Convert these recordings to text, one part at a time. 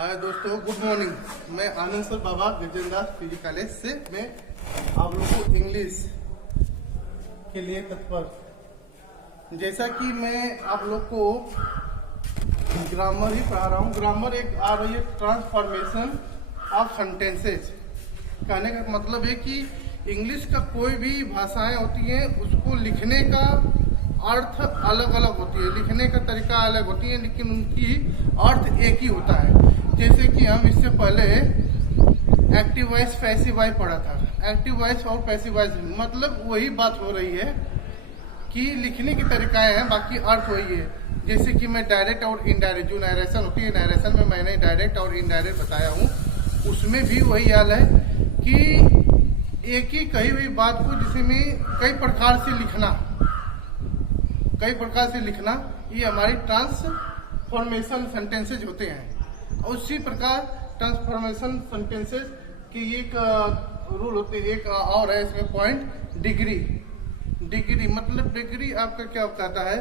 हाय दोस्तों, good morning. मैं आनंद sir बाबा Gajendra PG college से मैं आप लोगों को इंग्लिश के लिए तत्पर। जैसा कि मैं आप लोग को ग्रामर ही पढ़ा रहा हूँ। ग्रामर एक आ रही है ट्रांसफॉर्मेशन ऑफ सेंटेंसेज। कहने का मतलब है कि इंग्लिश का कोई भी भाषाएं होती हैं उसको लिखने का अर्थ अलग अलग होती है, लिखने का तरीका अलग होती है, लेकिन उनकी अर्थ एक ही होता है। जैसे कि हम इससे पहले एक्टिव वॉइस पैसिव वॉइस पढ़ा था। एक्टिव वॉइस और पैसिव वॉइस मतलब वही बात हो रही है कि लिखने की तरीकाएं हैं, बाकी अर्थ वही है। जैसे कि मैं डायरेक्ट और इनडायरेक्ट, जो नरेशन होती है, नरेशन में मैंने डायरेक्ट और इनडायरेक्ट बताया हूँ, उसमें भी वही हाल है कि एक ही कही हुई बात को जिसमें कई प्रकार से लिखना, ये हमारी ट्रांसफॉर्मेशन सेंटेंसेज होते हैं। और उसी प्रकार ट्रांसफॉर्मेशन सेंटेंसेज की एक रूल होती है, एक और है इसमें पॉइंट, डिग्री मतलब डिग्री आपका क्या बताता है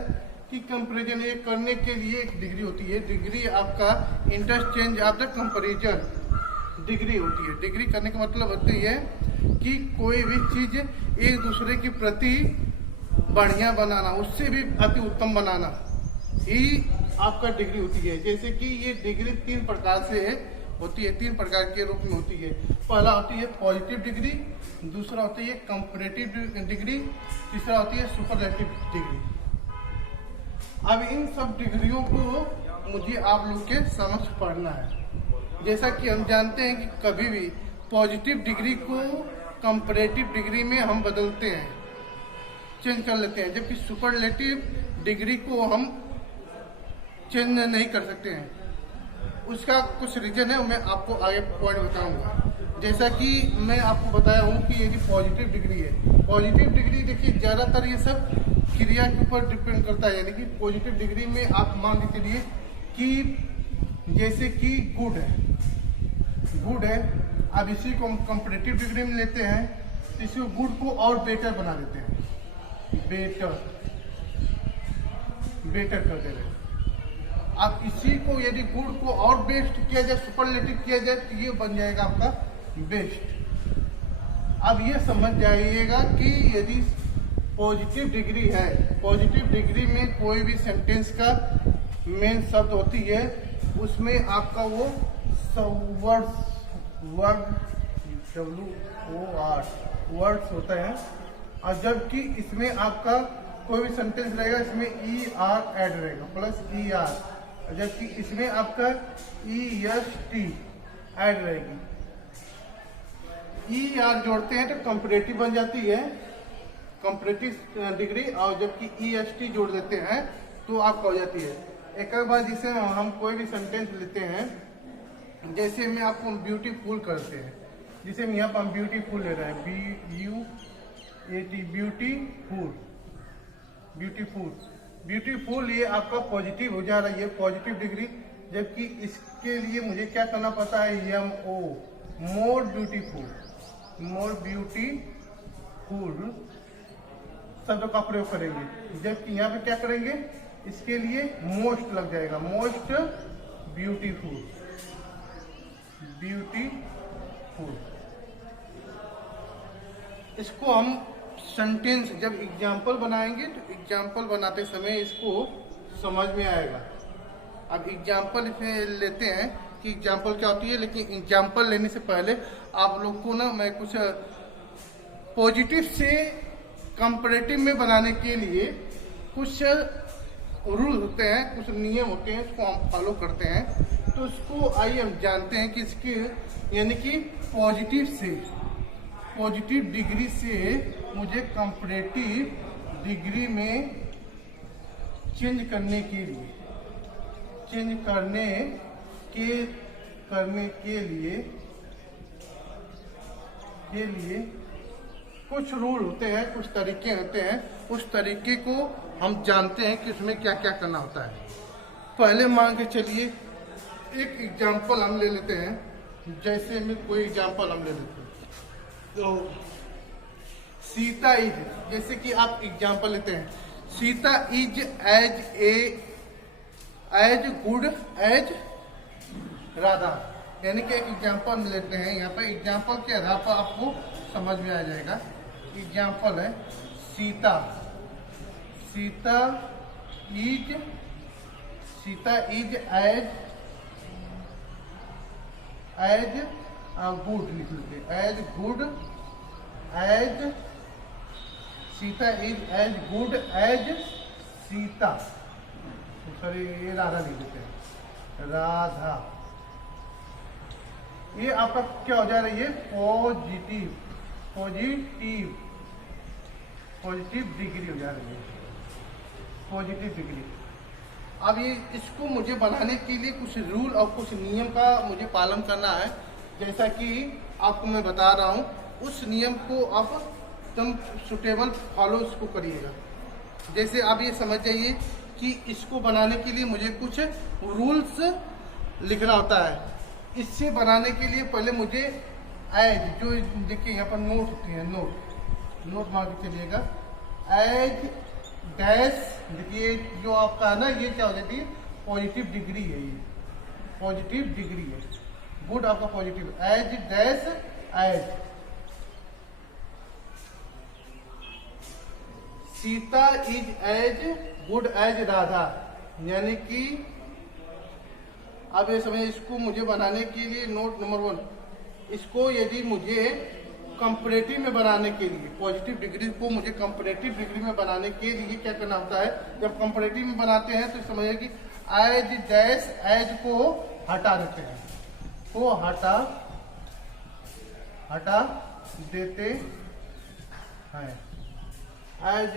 कि कंपैरिजन ये करने के लिए एक डिग्री होती है। डिग्री आपका interchange of the comparison degree होती है। डिग्री करने का मतलब होती है कि कोई भी चीज एक दूसरे के प्रति बढ़िया बनाना, उससे भी अति उत्तम बनाना ही आपका डिग्री होती है। जैसे कि ये डिग्री तीन प्रकार से होती है, तीन प्रकार के रूप में होती है। पहला होती है पॉजिटिव डिग्री, दूसरा होती है कंपैरेटिव डिग्री, तीसरा होती है सुपरलेटिव डिग्री। अब इन सब डिग्रियों को मुझे आप लोग के समक्ष पढ़ना है। जैसा कि हम जानते हैं कि कभी भी पॉजिटिव डिग्री को कंपैरेटिव डिग्री में हम बदलते हैं, चेंज कर लेते हैं, जबकि सुपरलेटिव डिग्री को हम चेंज नहीं कर सकते हैं। उसका कुछ रीजन है, मैं आपको आगे पॉइंट बताऊंगा। जैसा कि मैं आपको बताया हूँ कि ये जो पॉजिटिव डिग्री है, पॉजिटिव डिग्री देखिए ज़्यादातर ये सब क्रिया के ऊपर डिपेंड करता है। यानी कि पॉजिटिव डिग्री में आप मान के चलिए कि जैसे कि गुड है, अब इसी को हम कंपैरेटिव डिग्री में लेते हैं, इसी गुड को और बेटर बना देते हैं, बेटर कर दे रहे हैं। अब इसी को यदि गुड को और बेस्ट किया जाए, सुपरलेटिव किया जाए, तो ये बन जाएगा आपका बेस्ट। अब ये समझ जाइएगा कि यदि पॉजिटिव डिग्री है, पॉजिटिव डिग्री में कोई भी सेंटेंस का मेन शब्द होती है, उसमें आपका वो वर्ड्स होता है। और जबकि इसमें आपका कोई भी सेंटेंस रहेगा, इसमें ER ऐड रहेगा, प्लस ER, जबकि इसमें आपका EST ऐड रहेगी। ER जोड़ते हैं तो कंपैरेटिव बन जाती है, कंपैरेटिव डिग्री, और जबकि EST जोड़ देते हैं तो आपका हो जाती है। एक बार जिसे हम कोई भी सेंटेंस लेते हैं, जैसे में आपको ब्यूटीफुल करते हैं, जिसे हम यहाँ पर ब्यूटीफुल ले रहे हैं, ब्यूटीफुल, ये आपका पॉजिटिव हो जा रही है, पॉजिटिव डिग्री। जबकि इसके लिए मुझे क्या करना पड़ता है, MO, मोर ब्यूटीफुल शब्द का प्रयोग करेंगे। जबकि यहाँ पे क्या करेंगे, इसके लिए मोस्ट लग जाएगा, मोस्ट ब्यूटीफुल। इसको हम सेंटेंस जब एग्जाम्पल बनाएंगे तो एग्जाम्पल बनाते समय इसको समझ में आएगा। अब एग्जाम्पल इसमें लेते हैं कि एग्जाम्पल क्या होती है, लेकिन एग्जाम्पल लेने से पहले आप लोग को ना मैं कुछ पॉजिटिव से कंपैरेटिव में बनाने के लिए कुछ रूल होते हैं, कुछ नियम होते हैं, उसको हम फॉलो करते हैं। तो उसको आइए हम जानते हैं कि इसके यानी कि पॉजिटिव डिग्री से मुझे कंपैरेटिव डिग्री में चेंज करने के लिए कुछ रूल होते हैं, कुछ तरीके होते हैं। उस तरीके को हम जानते हैं कि उसमें क्या क्या करना होता है। पहले मान के चलिए एक एग्जाम्पल हम ले लेते हैं, जैसे में कोई एग्जाम्पल हम ले लेते हैं, तो सीता इज, जैसे कि आप एग्जाम्पल लेते हैं, Sita is as good as Radha. यानी कि एक एग्जाम्पल लेते हैं, यहाँ पर एग्जाम्पल के आधार पर आपको समझ में आ जाएगा। एग्जाम्पल है Sita. Sita is as good लिख लेते, as good as Sita is as good as Sita. Sorry, ये राधा लिख देते हैं, राधा। ये आपका क्या हो जा रही है? पॉजिटिव डिग्री हो जा रही है, पॉजिटिव डिग्री। अब ये इसको मुझे बनाने के लिए कुछ रूल और कुछ नियम का मुझे पालन करना है। जैसा कि आपको मैं बता रहा हूँ, उस नियम को आप एकदम सुटेबल फॉलो इसको करिएगा। जैसे आप ये समझ जाइए कि इसको बनाने के लिए मुझे कुछ रूल्स लिखना होता है। इससे बनाने के लिए पहले मुझे एज, जो देखिए यहाँ पर नोट होती है, नोट मान के चलिएगा, एज डैश। देखिए जो आपका है ना, ये क्या हो जाती है? पॉजिटिव डिग्री है, ये पॉजिटिव डिग्री है। गुड आपका positive, as dash as Sita is as good as Radha. यानी कि अब ये समझिए, इसको मुझे बनाने के लिए नोट नंबर 1, इसको यदि मुझे कंपैरेटिव में बनाने के लिए, पॉजिटिव डिग्री को मुझे कंपैरेटिव डिग्री में बनाने के लिए क्या करना होता है? जब कंपैरेटिव में बनाते हैं तो समझिए कि एज डैश एज को हटा देते हैं, को हटा देते हैं, एज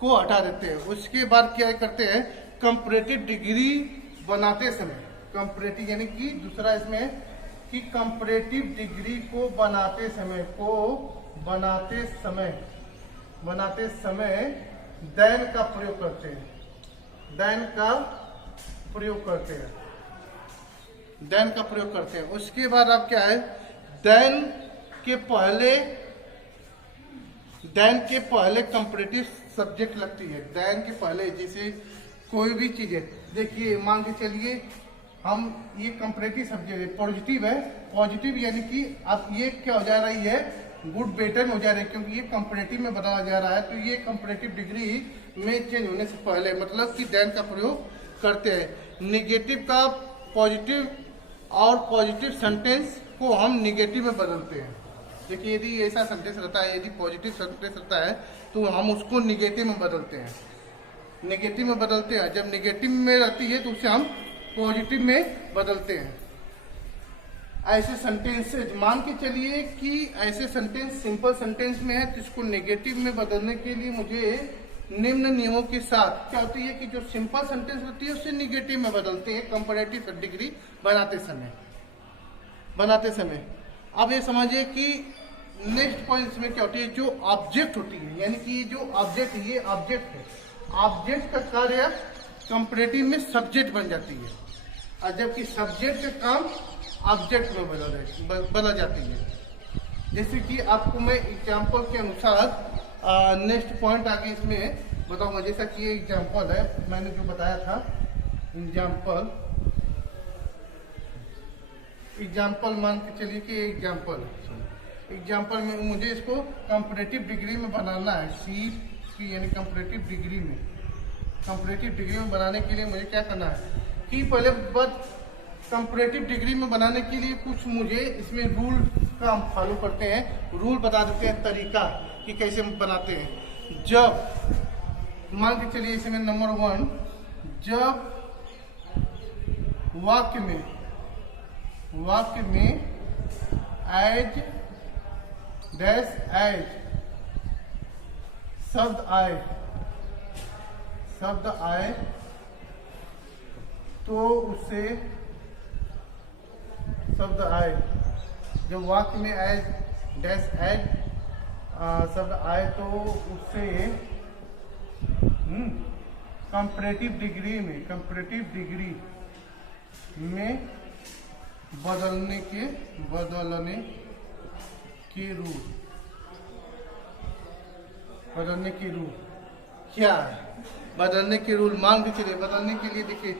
को हटा देते हैं। उसके बाद क्या करते हैं? कंपैरेटिव डिग्री बनाते समय, कंपैरेटिव यानी कि दूसरा इसमें है कि कंपैरेटिव डिग्री को बनाते समय देन का प्रयोग करते हैं, देन का प्रयोग करते हैं। उसके बाद आप क्या है? देन के पहले कंपैरेटिव सब्जेक्ट लगती है। देन के पहले, जैसे कोई भी चीज है, देखिए मान के चलिए हम ये कंपैरेटिव सब्जेक्ट है, पॉजिटिव है, पॉजिटिव यानी कि अब ये क्या हो जा रही है? गुड बेटर में हो जा रही है, क्योंकि ये कंपैरेटिव में बदला जा रहा है। तो ये कंपैरेटिव डिग्री में चेंज होने से पहले, मतलब कि देन का प्रयोग करते हैं। निगेटिव का पॉजिटिव और पॉजिटिव सेंटेंस को हम निगेटिव में बदलते हैं। देखिए यदि ऐसा सेंटेंस रहता है, यदि पॉजिटिव सेंटेंस रहता है तो हम उसको निगेटिव में बदलते हैं, जब निगेटिव में रहती है तो उसे हम पॉजिटिव में बदलते हैं। ऐसे सेंटेंसेज मान के चलिए कि ऐसे सेंटेंस सिंपल सेंटेंस में है, तो इसको नेगेटिव में बदलने के लिए मुझे निम्न नियमों के साथ क्या होती है कि जो सिंपल सेंटेंस होती है उसे निगेटिव में बदलते हैं कंपैरेटिव डिग्री बनाते समय। अब ये समझिए कि नेक्स्ट पॉइंट में क्या होती है? जो ऑब्जेक्ट होती है, यानी कि जो ऑब्जेक्ट, ये ऑब्जेक्ट है, ऑब्जेक्ट का कार्य कंपैरेटिव में सब्जेक्ट बन जाती है, और जबकि सब्जेक्ट का काम ऑब्जेक्ट में बदल जाती है। जैसे कि आपको मैं एग्जाम्पल के अनुसार नेक्स्ट पॉइंट आगे इसमें बताऊंगा। जैसा कि ये एग्जाम्पल है, मैंने जो बताया था, एग्जाम्पल मान के चलिए कि एग्जाम्पल में मुझे इसको कंपैरेटिव डिग्री में बनाना है, सी की यानी कंपैरेटिव डिग्री में बनाने के लिए मुझे क्या करना है कि पहले बस कंपैरेटिव डिग्री में बनाने के लिए कुछ मुझे इसमें रूल का हम फॉलो करते हैं, रूल बता देते हैं, तरीका कि कैसे बनाते हैं। जब मान के चलिए इसमें नंबर 1, जब वाक्य में एज डैश एज शब्द आए तो उसे शब्द आए, जब वाक्य में एज डैश एज शब्द आए तो उससे कंपैरेटिव डिग्री में बदलने के रूल क्या है? बदलने के रूल मान के चलिए, बदलने के लिए देखिए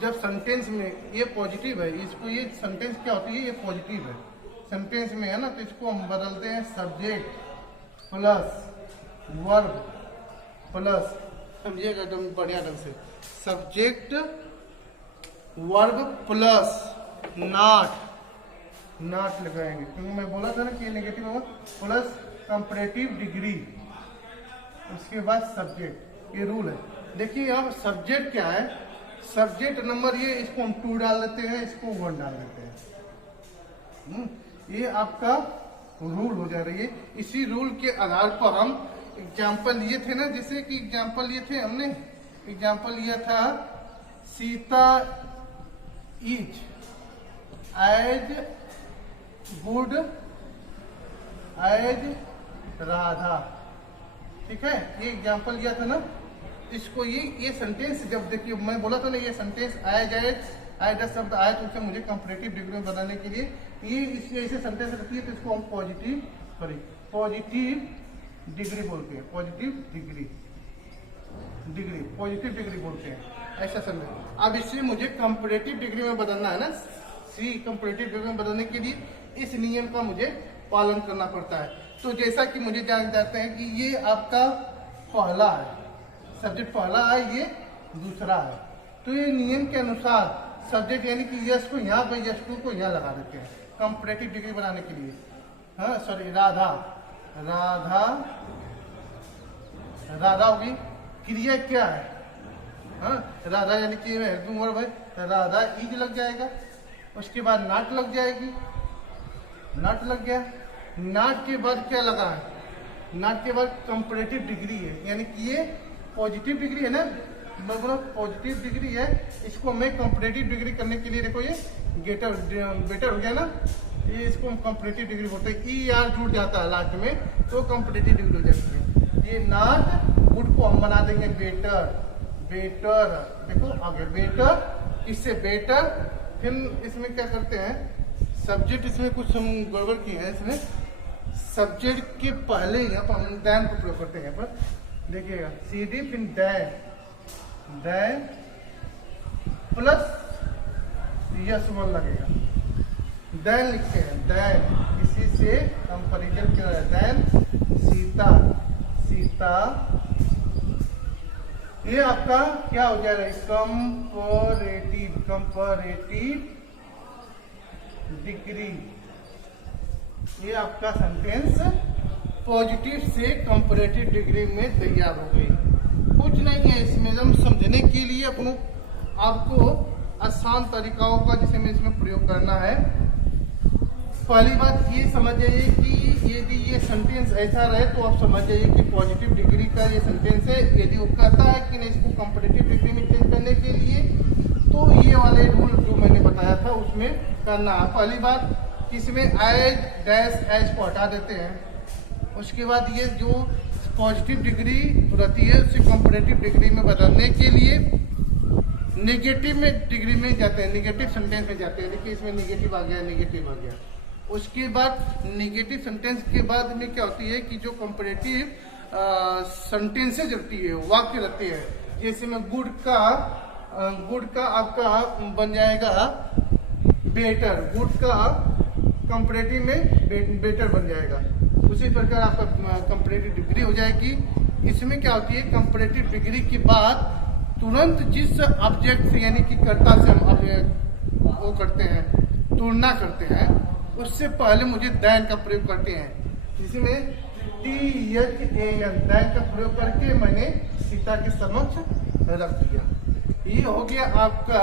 जब सेंटेंस में ये पॉजिटिव है, इसको ये सेंटेंस क्या होती है, ये पॉजिटिव है सेंटेंस में है ना, तो इसको हम बदलते हैं सब्जेक्ट प्लस वर्ब प्लस, समझिएगा एकदम बढ़िया ढंग से, सब्जेक्ट वर्ब प्लस नॉट लगाएंगे, क्योंकि मैं बोला था ना कि ये नेगेटिव होगा, प्लस कंपैरेटिव डिग्री, उसके बाद सब्जेक्ट। ये रूल है। देखिए यहाँ सब्जेक्ट क्या है, सब्जेक्ट नंबर ये, इसको हम 2 डाल देते हैं, इसको 1 डाल देते हैं। ये आपका रूल हो जा रही है। इसी रूल के आधार पर हम एग्जाम्पल लिए थे ना, जैसे कि एग्जाम्पल लिए थे हमने, एग्जाम्पल लिया था Sita is as good as Radha, ठीक है, ये एग्जाम्पल लिया था ना। इसको ये सेंटेंस जब देखिए मैं बोला था ना, ये सेंटेंस एज शब्द आया तो उसे मुझे कंपैरेटिव डिग्री में बदलने के लिए ये इसलिए ऐसे सेंटेंस रखी है, तो इसको हम पॉजिटिव डिग्री बोलते हैं, पॉजिटिव डिग्री बोलते हैं, ऐसा समझे। अब इससे मुझे कंपैरेटिव डिग्री में बदलना है ना, सी कंपैरेटिव डिग्री में बदलने के लिए इस नियम का मुझे पालन करना पड़ता है। तो जैसा कि मुझे जान जाते हैं कि ये आपका पहला है, सब्जेक्ट पहला है, ये दूसरा है, तो ये नियम के अनुसार सब्जेक्ट यानी कि यस को यहाँ पे, यस को यहाँ लगा देते हैं कंपैरेटिव डिग्री बनाने के लिए। हाँ सॉरी, राधा होगी, क्रिया क्या है, हाँ राधा यानी कि वर्ब है, राधा इज लग जाएगा, उसके बाद नॉट लग जाएगी, नॉट लग गया, नॉट के बाद क्या लगा है, नॉट के बाद कंपैरेटिव डिग्री है, यानी कि ये पॉजिटिव डिग्री है ना, मैं बोला पॉजिटिव डिग्री है, इसको मैं कंपैरेटिव डिग्री करने के लिए देखो ये बेटर हो गया ना, ये इसको हम कंपैरेटिव डिग्री बोलते हैं। ई आर जुड़ जाता है लास्ट में तो कंपैरेटिव डिग्री हो जाती है। ये नॉट गुड को हम बना देंगे बेटर, देखो आगे बेटर, इससे बेटर, फिर इसमें क्या करते हैं, सब्जेक्ट इसमें कुछ हम गड़बड़ किए हैं, इसमें सब्जेक्ट के पहले यहाँ पर हम दैन को प्रयोग करते हैं, यहाँ पर देखिएगा सीधी, फिर दैन प्लस यस 1 लगेगा, दैन लिखते हैं, दैन इसी से कंपैरिजन किया है, दैन सीता, ये आपका क्या हो जाएगा, कंपैरेटिव डिग्री, ये आपका सेंटेंस पॉजिटिव से कंपैरेटिव डिग्री में तैयार हो गई। कुछ नहीं है इसमें, हम समझने के लिए आपको आसान तरीकाओं का जिसे में इसमें प्रयोग करना है। पहली बात ये समझ जाइए कि यदि ये सेंटेंस ऐसा रहे तो आप समझ जाइए कि पॉजिटिव डिग्री का ये सेंटेंस है। यदि वो कहता है कि नहीं इसको कंपैरेटिव डिग्री में चेंज करने के लिए, तो ये वाले रूल जो मैंने बताया था उसमें करना है। पहली बात इसमें एज डैश एज को हटा देते हैं, उसके बाद ये जो पॉजिटिव डिग्री रहती है उसे कंपैरेटिव डिग्री में बदलने के लिए नेगेटिव में डिग्री में जाते हैं, नेगेटिव सेंटेंस में जाते हैं। देखिए इसमें नेगेटिव आ गया, उसके बाद नेगेटिव सेंटेंस के बाद में क्या होती है कि जो कंपैरेटिव सेंटेंसेज रहती है, वाक्य रहते हैं, जैसे में गुड का आपका बन जाएगा बेटर, गुड का कंपैरेटिव में बेटर बन जाएगा। उसी प्रकार आपका कंपैरेटिव डिग्री हो जाएगी। इसमें क्या होती है, कंपैरेटिव डिग्री के बाद तुरंत जिस ऑब्जेक्ट से यानी कि कर्ता से हम वो करते हैं, तुलना करते हैं, उससे पहले मुझे दैन का प्रयोग करते हैं, जिसमें THAN दैन का प्रयोग करके मैंने सीता के समक्ष रख दिया। ये हो गया आपका,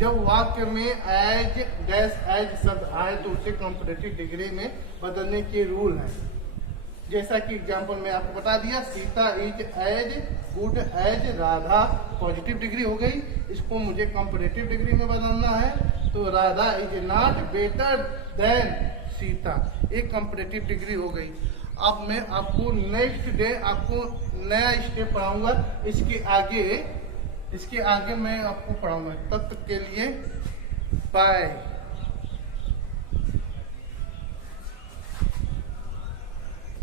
जब वाक्य में एज डैश एज शब्द आए तो उसे कंपैरेटिव डिग्री में बदलने के रूल हैं। जैसा कि एग्जाम्पल में आपको बता दिया, Sita is as good as Radha, positive degree हो गई, इसको मुझे कंपैरेटिव डिग्री में बदलना है, तो Radha is not better than Sita, एक कंपैरेटिव डिग्री हो गई। अब मैं आपको नेक्स्ट डे आपको नया स्टेप पढ़ाऊंगा, इसके आगे मैं आपको पढ़ाऊंगा। तब तक के लिए बाय।